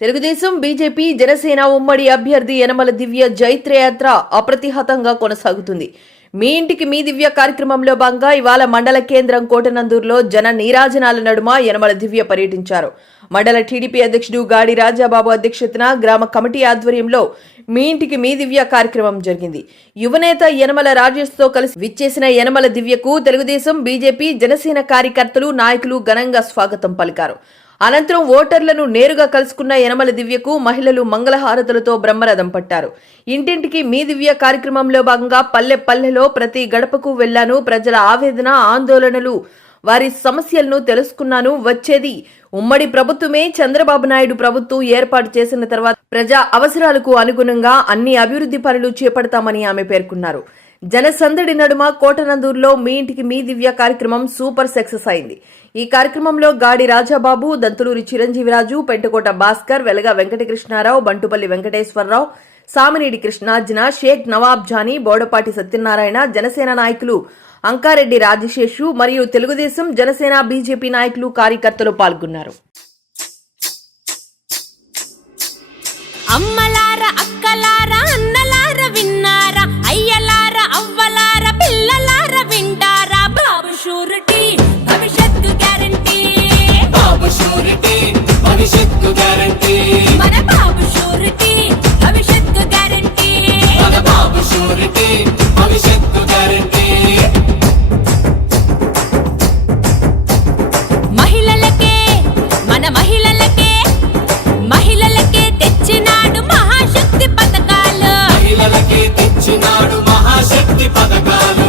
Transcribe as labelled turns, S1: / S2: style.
S1: Telugu Desam BJP Janasena ఉమ్మడి అభ్యర్థి యనమల దివ్య జైత్రయాత్ర అప్రతిహతంగా కొనసాగుతుంది. మీ ఇంటికి మీ దివ్య కార్యక్రమంలో భాగంగా ఇవాళ మండల కేంద్రం కోటనందూరులో జన నీరాజనాల నడుమ యనమల దివ్య పర్యటించారు. మండల టీడీపీ అధ్యక్షుడు గాడి రాజాబాబు అధ్యక్షతన గ్రామ కమిటీ ఆధ్వర్యంలో మీ ఇంటికి మీ దివ్య కార్యక్రమం జరిగింది. యువనేత యనమల రాజేష్తో కలిసి విచ్చేసిన యనమల దివ్యకు తెలుగుదేశం బీజేపీ జనసేన కార్యకర్తలు నాయకులు ఘనంగా స్వాగతం పలికారు. అనంతరం ఓటర్లను నేరుగా కలుసుకున్న యనమల దివ్యకు మహిళలు మంగళహారతులతో బ్రహ్మరథం పట్టారు. ఇంటింటికి మీ దివ్య కార్యక్రమంలో భాగంగా పల్లె పల్లెలో ప్రతి గడపకు వెళ్ళాను ప్రజల ఆవేదన ఆందోళనలు వారి సమస్యలను తెలుసుకున్నాను. వచ్చేది ఉమ్మడి ప్రభుత్వమే. చంద్రబాబు నాయుడు ప్రభుత్వం ఏర్పాటు చేసిన తర్వాత ప్రజా అవసరాలకు అనుగుణంగా అన్ని అభివృద్ధి పనులు చేపడతామని ఆమె పేర్కొన్నారు. జనసందడి నడుమ కోటనందూరులో మీ ఇంటికి మీ దివ్య కార్యక్రమం సూపర్ సక్సెస్ అయింది. ఈ కార్యక్రమంలో గాడి రాజాబాబు దంతులూరి చిరంజీవిరాజు పెంటకోట భాస్కర్ వెలగ వెంకటకృష్ణారావు బంటుపల్లి వెంకటేశ్వరరావు సామినేడి కృష్ణార్జున షేక్ నవాబ్ జానీ బోడపాటి సత్యనారాయణ జనసేన నాయకులు అంకారెడ్డి రాజశేషు మరియు తెలుగుదేశం జనసేన బీజేపీ నాయకులు కార్యకర్తలు పాల్గొన్నారు.
S2: అమ్మలార
S3: అక్క about